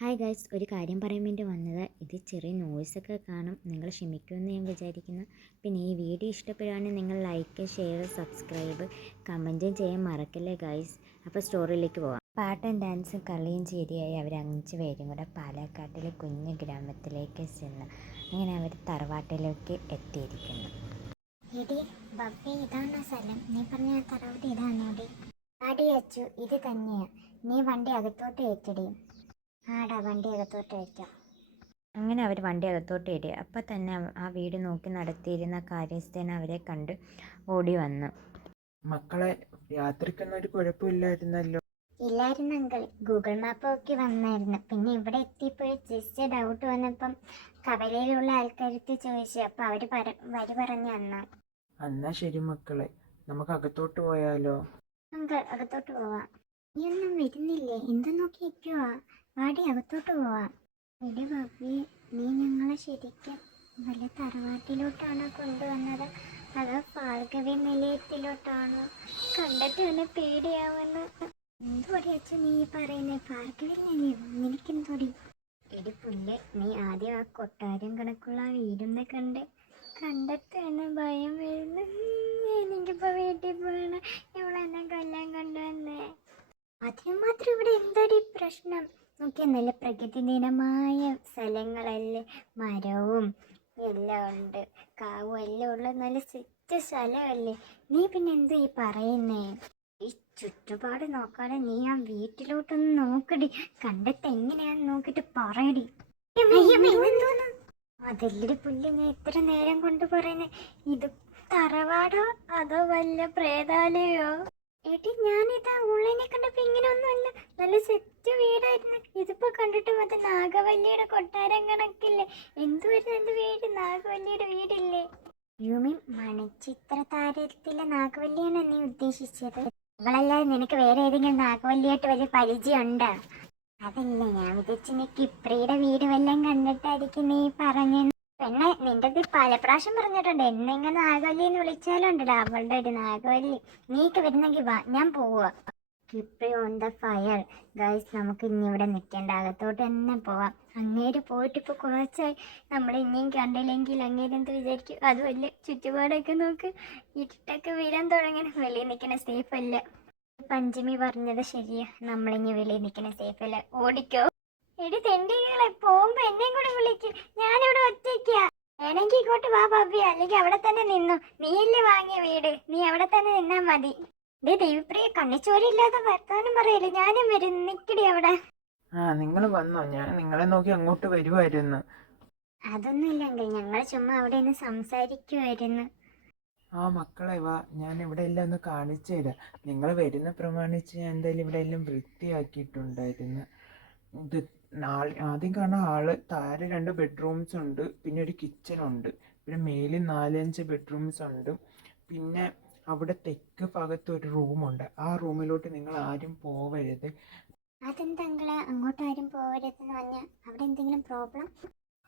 Hi guys, ഒരു കാര്യം പറയാൻ വേണ്ടി വന്നത്. ഇത് ചെറിയ നോയ്സൊക്കെ കാണും, നിങ്ങൾ ക്ഷമിക്കുമെന്ന് ഞാൻ വിചാരിക്കുന്നു. പിന്നെ ഈ വീഡിയോ ഇഷ്ടപ്പെടുകയാണെങ്കിൽ നിങ്ങൾ ലൈക്ക്, ഷെയർ, സബ്സ്ക്രൈബ്, കമൻറ്റും ചെയ്യാൻ മറക്കല്ലേ ഗൈസ്. അപ്പോൾ സ്റ്റോറിയിലേക്ക് പോകാം. പാട്ടും ഡാൻസും കളിയും ചിരിയായി അവർ 5 പേരും കൂടെ പാലക്കാട്ടിലെ കുഞ്ഞു ഗ്രാമത്തിലേക്ക് ചെന്ന് അങ്ങനെ അവർ തറവാട്ടിലേക്ക് എത്തിയിരിക്കുന്നു. എടി ബബ്ബേ, ഇതാണോ സ്ഥലം? നീ പറഞ്ഞ തറവാട് ഇതാണോടി? ആടി അച്ചു, ഇത് തന്നെയാ. നീ വണ്ടി അകത്തോട്ട് വെച്ചടി. ആടാ, വണ്ടി അകത്തോട്ട് വെച്ചോ. അങ്ങനെ അവർ വണ്ടി അകത്തോട്ട് കയറി. അപ്പം തന്നെ ആ വീട് നോക്കി നടത്തിയിരുന്ന കാര്യസ്ഥൻ അവരെ കണ്ട് ഓടി വന്നു. മക്കളെ, യാത്രയ്ക്കൊന്നും ഒരു കുഴപ്പമില്ലായിരുന്നല്ലോ? ഇല്ലായിരുന്നു അങ്കിൾ, ഗൂഗിൾ മാപ്പ് ഒക്കെ വന്നായിരുന്നു. പിന്നെ ഇവിടെ എത്തിയപ്പോൾ ജസ്റ്റ് ഡൗട്ട് വന്നപ്പം കവലയിലുള്ള ആൾക്കാരടുത്ത് ചോദിച്ചു. അപ്പം അവർ വരി പറഞ്ഞു തന്നു. എന്നാ ശരി മക്കളെ, നമുക്ക് അകത്തോട്ട് പോയാലോ? അങ്കിൾ, അകത്തോട്ട് പോവാം. നീ ഒന്നും വരുന്നില്ലേ? എന്ത് നോക്കി നിൽക്കുവാ? വാടി, അകത്തോട്ട് പോവാം. എടി ബബ്ബി, നീ ഞങ്ങളെ ശരിക്കും വല്ല തറവാട്ടിലോട്ടാണോ കൊണ്ടുവന്നത്, അതോ ഭാർഗവി നിലയത്തിലോട്ടാണോ? കണ്ടിട്ട് തന്നെ പേടിയാവുന്നു. എന്തോടി അച്ഛൻ നീ പറയുന്നത്? ഭാർഗവി നിലയം? നിനക്കെന്തോടി? എടി പുല്ല്, നീ ആദ്യം ആ കൊട്ടാരം കണക്കുള്ള വീടൊന്ന് കണ്ടിട്ട് തന്നെ ഭയം വരുന്നു. എനിക്കിപ്പോ വീട്ടിൽ പോകണം. ഇവളെന്നെ കൊല്ലാൻ കൊണ്ടുവന്നേ. അതിന് മാത്രം ഇവിടെ എന്തടി പ്രശ്നം? നോക്കിയാൽ നല്ല പ്രകൃതിദീനമായ സ്ഥലങ്ങളല്ലേ, മരവും എല്ലാം ഉണ്ട്, കാവും എല്ലാം ഉള്ള നല്ല സെറ്റ് സ്ഥലമല്ലേ. നീ പിന്നെ എന്ത് ഈ പറയുന്നേ? ഈ ചുറ്റുപാട് നോക്കാതെ നീ ആ വീട്ടിലോട്ടൊന്ന് നോക്കടി. കണ്ടിട്ട് എങ്ങനെയാന്ന് നോക്കിട്ട് പറയടി. അതല്ലടി പുല്ല്, ഞാൻ ഇത്ര നേരം കൊണ്ട് പറയുന്നേ. ഇത് തറവാടോ അതോ വല്ല പ്രേതാലയോ? ഏട്ടി, ഞാനിതാ ഓൺലൈനെ കണ്ടപ്പോ ഇങ്ങനെ ഒന്നുമല്ല, നല്ല സെറ്റ് വീടായിരുന്നു. ഇതിപ്പോ കണ്ടിട്ട് മറ്റേ നാഗവല്ലിയുടെ കൊട്ടാരം കണക്കില്ലേ. എന്തുവായിരുന്നു എന്റെ വീട്? നാഗവല്ലിയുടെ വീടില്ലേ? യുമി, മണിച്ചിത്ര താരത്തിലെ നാഗവല്ലിയാണ് നീ ഉദ്ദേശിച്ചത്? ഇവളല്ലാതെ നിനക്ക് വേറെ ഏതെങ്കിലും നാഗവല്ലിയായിട്ട് വലിയ പരിചയം ഉണ്ടോ? അതല്ല, ഞാൻ വിചാരിച്ചു നീ കിപ്രിയുടെ വീട് വല്ലതും കണ്ടിട്ടായിരിക്കും നീ പറഞ്ഞു. പെണ്ണെ, നിന്റെ പല പ്രാവശ്യം പറഞ്ഞിട്ടുണ്ട് എന്നെ ഇങ്ങനെ നാഗവല്ലി എന്ന് വിളിച്ചാലുണ്ടടാ അവളുടെ ഒരു നാഗവല്ലി. നീക്ക് വരുന്നെങ്കിൽ വാ, ഞാൻ പോവാ. കിപ്രി ഓൺ ദ ഫയർ. ഗൈസ്, നമുക്ക് ഇനി ഇവിടെ നിൽക്കേണ്ട, അകത്തോട്ട് തന്നെ പോവാം. അങ്ങേര് പോയിട്ട് ഇപ്പോൾ കുറച്ചായി. നമ്മൾ ഇനിയും കണ്ടില്ലെങ്കിൽ അങ്ങേര് എന്ത് വിചാരിക്കും? അതുമല്ല, ചുറ്റുപാടൊക്കെ നോക്ക്, ഇരുട്ടൊക്കെ വീഴാൻ തുടങ്ങി. വെളിയിൽ നിൽക്കണ സേഫ് അല്ല. പഞ്ചമി പറഞ്ഞത് ശരിയാ, നമ്മളിനി വെളിയിൽ നിൽക്കണ സേഫ് അല്ല. ഓടിക്കോ. എടി തെണ്ടികളെ, പോകുമ്പോ എന്നെയും കൂടെ വിളിക്കും. ഞാനിവിടെ ഒറ്റയ്ക്കാ. വേണമെങ്കിൽ ഇങ്ങോട്ട് വാ ബബ്ബി, അല്ലെങ്കിൽ അവിടെ തന്നെ നിന്നു. നീയല്ലേ വാങ്ങിയ വീട്, നീ അവിടെ തന്നെ നിന്നാ മതി. ഡേ ദേവിപ്രിയ, കണ്ണിച്ചോരില്ലാതെ വർത്താനം പറയല്ലേ. ഞാനും വരും, നിക്കടി അവിടെ. നിങ്ങൾ വന്നോ? ഞാൻ നിങ്ങളെ നോക്കി അങ്ങോട്ട് വരുമായിരുന്നു. അതൊന്നുമില്ല അങ്കിൾ, ഞങ്ങൾ ചുമ്മാ അവിടെ നിന്ന് സംസാരിക്കുമായിരുന്നു. മക്കളെ വാ, ഞാൻ ഇവിടെ എല്ലാം ഒന്ന് കാണിച്ചു തരാം. നിങ്ങൾ വരുന്ന പ്രമാണിച്ച് ഞാൻ എന്തായാലും ഇവിടെ എല്ലാം വൃത്തിയാക്കിയിട്ടുണ്ടായിരുന്നു. ഇത് ആദ്യം കാണാൻ താഴെ 2 ബെഡ്റൂംസ് ഉണ്ട്, പിന്നെ ഒരു കിച്ചൺ ഉണ്ട്, പിന്നെ മേലിൽ 4-5 ബെഡ്റൂംസ് ഉണ്ട്. പിന്നെ അവിടെ തെക്ക് ഭാഗത്ത് ഒരു റൂമുണ്ട്. ആ റൂമിലോട്ട് നിങ്ങൾ ആരും പോവരുത്. അതെന്താ അങ്കിളെ അങ്ങോട്ട് ആരും പോകരുതെന്ന് പറഞ്ഞാൽ? അവിടെ എന്തെങ്കിലും പ്രോബ്ലം?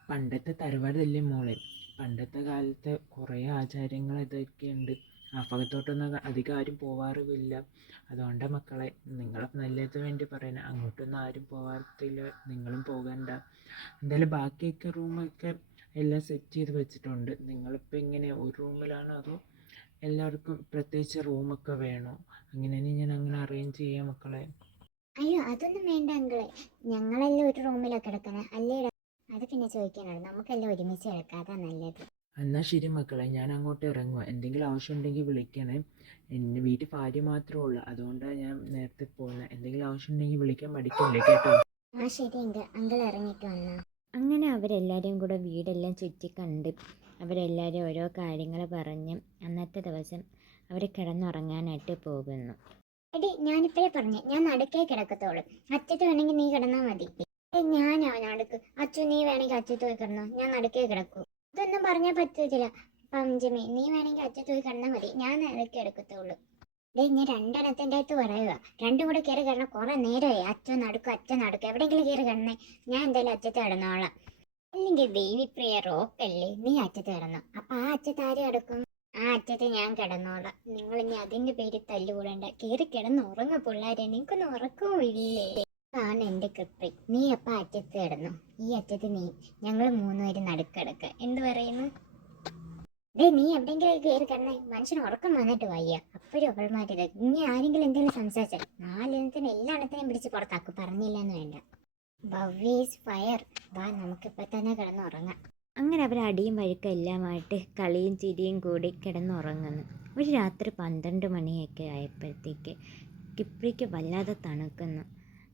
പണ്ടത്തെ തറവാടല്ലേ മോളെ, പണ്ടത്തെ കാലത്ത് കുറേ ആചാരങ്ങൾ ഇതൊക്കെ ഉണ്ട്. ആ ഭാഗത്തോട്ടൊന്നും അധികം ആരും പോവാറുമില്ല. അതുകൊണ്ട് മക്കളെ, നിങ്ങളെ നല്ലത് വേണ്ടി പറയുന്നത്, അങ്ങോട്ടൊന്നും ആരും പോകാറില്ല, നിങ്ങളും പോകണ്ട. എന്തായാലും ബാക്കിയൊക്കെ റൂമൊക്കെ എല്ലാം സെറ്റ് ചെയ്ത് വെച്ചിട്ടുണ്ട്. നിങ്ങളിപ്പോൾ എങ്ങനെ, ഒരു റൂമിലാണോ അതോ എല്ലാവർക്കും പ്രത്യേകിച്ച് റൂമൊക്കെ വേണോ? അങ്ങനെയാണെങ്കിൽ ഞാൻ അങ്ങനെ അറേഞ്ച് ചെയ്യാം മക്കളെ. അയ്യോ, അതൊന്നും വേണ്ട അങ്കിളെ, ഞങ്ങളെല്ലാം ഒരു റൂമിലാണ് കിടക്കുന്നത് അല്ലേ? അത് പിന്നെ ചോദിക്കാനാണ്, നമുക്കെല്ലാം ഒരുമിച്ച് കിടക്കാം, അതാ നല്ലത്. എന്നാൽ ശരി മക്കളെ, ഞാൻ അങ്ങോട്ട് ഇറങ്ങുക. എന്തെങ്കിലും ആവശ്യം ഉണ്ടെങ്കിൽ വിളിക്കണേ. എൻ്റെ വീട്ടിൽ ഭാര്യ മാത്രമേ ഉള്ളൂ, അതുകൊണ്ടാണ് ഞാൻ നേരത്തെ പോകുന്നത്. എന്തെങ്കിലും ആവശ്യം ഉണ്ടെങ്കിൽ വിളിക്കാൻ മടിക്കില്ലേ, കേട്ടോ? ആ ശരി അങ്കിൾ, അങ്കിൾ ഇറങ്ങിയിട്ട് വന്നോ. അങ്ങനെ അവരെല്ലാവരും കൂടെ വീടെല്ലാം ചുറ്റി കണ്ട് അവരെല്ലാവരും ഓരോ കാര്യങ്ങൾ പറഞ്ഞ് അന്നത്തെ ദിവസം അവർ കിടന്നുറങ്ങാനായിട്ട് പോകുന്നു. എടി, ഞാനിപ്പോഴേ പറഞ്ഞു, ഞാൻ നടുക്കേ കിടക്കത്തോളൂ. അച്ചത്ത് വേണമെങ്കിൽ നീ കിടന്നാൽ മതി. ഞാനാ നടുക്ക്. അച്ചു, നീ വേണമെങ്കിൽ അച്ചത്ത് പോയി കിടന്നോ, ഞാൻ നടുക്കേ കിടക്കൂ. ഇതൊന്നും പറഞ്ഞാൽ പറ്റത്തില്ല. പഞ്ചമി, നീ വേണമെങ്കിൽ അച്ചത്ത് പോയി കിടന്നാൽ മതി, ഞാൻ നടുക്കേ കിടക്കത്തുള്ളൂ. ഡേ, ഞാൻ 2 എണ്ണത്തിൻ്റെ അകത്ത് പറയുക. 2 കൂടെ കയറി കിടന്ന കുറെ നേരമായി. അച്ഛൻ നടക്കും, എവിടെയെങ്കിലും കയറി കിടന്നേ. ഞാൻ എന്തായാലും അച്ചത്ത് കിടന്നോളാം. അല്ലെങ്കിൽ ദേവിപ്രിയ റോക്കല്ലേ, നീ അറ്റത്ത് കിടന്നോ. അപ്പൊ ആ അറ്റത്ത് ആര് കിടക്കും? ആ അറ്റത്ത് ഞാൻ കിടന്നോളാം. നിങ്ങൾ ഇനി അതിന്റെ പേര് തല്ലുകൂടണ്ട. കയറി കിടന്ന് ഉറങ്ങ പിള്ളേരെ, നിങ്ങൾക്കൊന്നും ഉറക്കവും ഇല്ലേ? ആണ് എൻ്റെ കൃത്രി. നീ അപ്പം അറ്റത്ത് കിടന്നു, ഈ അറ്റത്ത് നീ, ഞങ്ങൾ മൂന്നുപേരും നടുക്കിടക്കുക. എന്ത് പറയുന്നു? ഡേ, നീ എവിടെയെങ്കിലും കയറി കിടന്നേ, മനുഷ്യന് ഉറക്കം വന്നിട്ട് വയ്യ. അപ്പോഴും അവൾമാരിത് ഇനി ആരെങ്കിലും എന്തെങ്കിലും സംസാരിച്ചാൽ നാലെണ്ണത്തിന് എല്ലായിടത്തിനെയും പിടിച്ച് പുറത്താക്കും. പറഞ്ഞില്ലെന്ന് വേണ്ട. ബവ്വീസ് ഫയർ. വാ, നമുക്കിപ്പോൾ തന്നെ കിടന്നുറങ്ങാം. അങ്ങനെ അവർ അടിയും വഴുക്കും എല്ലാമായിട്ട് കളിയും ചിരിയും കൂടി കിടന്നുറങ്ങുന്നു. ഒരു രാത്രി 12 മണിയൊക്കെ ആയപ്പോഴത്തേക്ക് കിപ്രിക്ക് വല്ലാതെ തണുക്കുന്നു.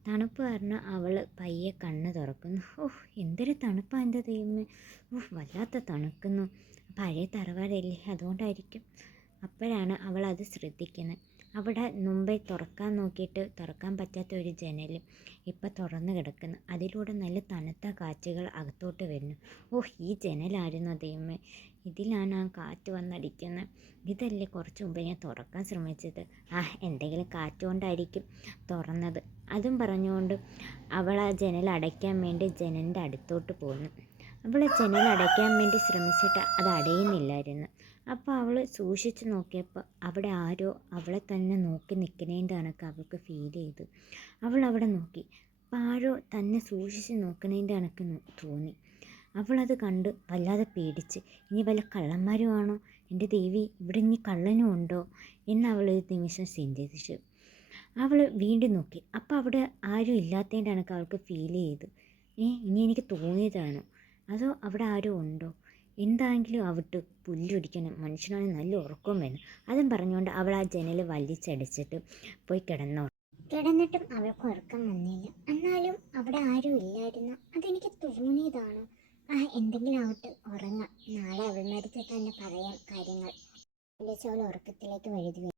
തണുപ്പ് കാരണം അവൾ പയ്യെ കണ്ണ് തുറക്കുന്നു. ഓഹ്, എന്തൊരു തണുപ്പാണ് എൻ്റെ ദൈവമേ! ഓഹ്, വല്ലാത്ത തണുക്കുന്നു. പഴയ തറവാടല്ലേ, അതുകൊണ്ടായിരിക്കും. അപ്പോഴാണ് അവൾ അത് ശ്രദ്ധിക്കുന്നത്. അവിടെ മുമ്പേ തുറക്കാൻ നോക്കിയിട്ട് തുറക്കാൻ പറ്റാത്ത ഒരു ജനൽ ഇപ്പം തുറന്ന് കിടക്കുന്നു. അതിലൂടെ നല്ല തണുത്ത കാറ്റുകൾ അകത്തോട്ട് വരുന്നു. ഓഹ്, ഈ ജനലായിരുന്നു ദൈവമേ, ഇതിലാണ് ആ കാറ്റ് വന്നടിക്കുന്നത്. ഇതല്ലേ കുറച്ച് മുമ്പ് ഞാൻ തുറക്കാൻ ശ്രമിച്ചത്. എന്തെങ്കിലും കാറ്റ് കൊണ്ടായിരിക്കും തുറന്നത്. അതും പറഞ്ഞുകൊണ്ട് അവൾ ആ ജനൽ അടയ്ക്കാൻ വേണ്ടി ജനലിൻ്റെ അടുത്തോട്ട് പോകുന്നു. അവൾ ജനൽ അടയ്ക്കാൻ വേണ്ടി ശ്രമിച്ചിട്ട് അത് അടയുന്നില്ലായിരുന്നു. അപ്പോൾ അവൾ സൂക്ഷിച്ച് നോക്കിയപ്പോൾ അവിടെ ആരോ അവളെ തന്നെ നോക്കി നിൽക്കുന്നതിൻ്റെ കണക്ക് അവൾക്ക് ഫീൽ ചെയ്തു. അവൾ അവിടെ നോക്കി. അപ്പോൾ ആരോ തന്നെ സൂക്ഷിച്ച് നോക്കുന്നതിൻ്റെ കണക്ക് തോന്നി. അവളത് കണ്ട് വല്ലാതെ പേടിച്ച്, ഇനി വല്ല കള്ളന്മാരുമാണോ? എൻ്റെ ദേവി, ഇവിടെ ഇനി കള്ളനും ഉണ്ടോ എന്ന് അവൾ ഒരു നിമിഷം ചിന്തിച്ചു. അവൾ വീണ്ടും നോക്കി. അപ്പോൾ അവിടെ ആരും ഇല്ലാത്തതിൻ്റെ കണക്ക് അവൾക്ക് ഫീൽ ചെയ്തു. ഇനി എനിക്ക് തോന്നിയതാണോ, അതോ അവിടെ ആരോ ഉണ്ടോ? എന്താണെങ്കിലും ആവട്ടെ, പുല്ലൊടിക്കണം, മനുഷ്യനാണ് നല്ല ഉറക്കവും വേണം. അതും പറഞ്ഞുകൊണ്ട് അവൾ ആ ജനൽ വലിച്ചടിച്ചിട്ട് പോയി കിടന്നിട്ടും അവൾക്ക് ഉറക്കം വന്നില്ല. എന്നാലും അവിടെ ആരും ഇല്ലായിരുന്നു. അതെനിക്ക് തോന്നിയതാണോ? എന്തെങ്കിലും ആവട്ടെ, ഉറങ്ങാം. നാളെ അവൾമാർക്ക് തന്നെ പറയാം കാര്യങ്ങൾ. വിളിച്ചവൾ ഉറക്കത്തിലേക്ക് വഴുതി.